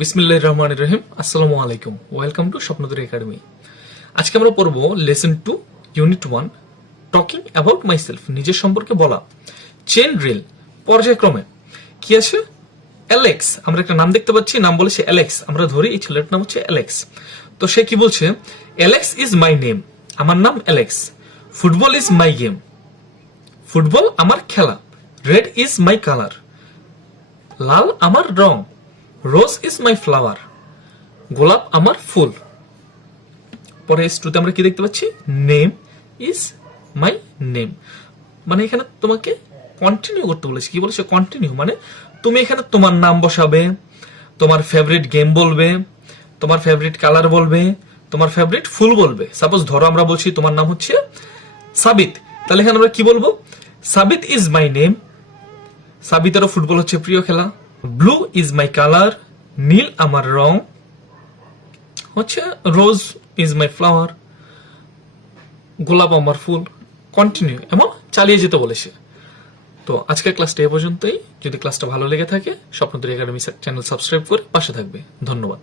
বিসমিল্লাহির রহমানির রহিম। আসসালামু আলাইকুম, ওয়েলকাম টু স্বপ্নদুর একাডেমি। আজকে আমরা পড়বো lesson 2 unit 1 talking about myself, নিজের সম্পর্কে বলা। চেন ড্রিল, পর্যায়ক্রমে কি আছে? অ্যালেক্স, আমরা একটা নাম দেখতে পাচ্ছি, নাম বলেছে অ্যালেক্স। আমরা ধরি এই ছেলেটার নাম হচ্ছে অ্যালেক্স। তো সে কি বলছে? অ্যালেক্স ইজ মাই নেম, আমার নাম Alex. Football is my game, football আমার খেলা। রেড ইজ মাই কালার, লাল আমার রং। রোজ ইজ মাই ফ্লাওয়ার, গোলাপ আমার ফুল। পরে স্টুতে আমরা কি দেখতে পাচ্ছি? নেম ইজ মাই নেম, মানে এখানে তোমাকে কন্টিনিউ করতে বলেছে। কি বলেছে? কন্টিনিউ, মানে তুমি এখানে তোমার নাম বসাবে, তোমার ফেভারিট গেম বলবে, তোমার ফেভারিট কালার বলবে, তোমার ফেভারিট ফুল বলবে। সাপোজ ধরো আমরা বলছি তোমার নাম হচ্ছে সাবিত, তাহলে এখানে আমরা কি বলবো? সাবিত ইজ মাই নেম, সাবিতেরও ফুটবল হচ্ছে প্রিয় খেলা। ব্লু ইজ মাই কালার, নীল আমার রং হচ্ছে। রোজ ইজ মাই ফ্লাওয়ার, গোলাপ আমার ফুল। কন্টিনিউ এবং চালিয়ে যেতে বলেছে। তো আজকের ক্লাসটা এ পর্যন্তই। যদি ক্লাসটা ভালো লেগে থাকে স্বপ্নদুর একাডেমি চ্যানেল সাবস্ক্রাইব করে পাশে থাকবে। ধন্যবাদ।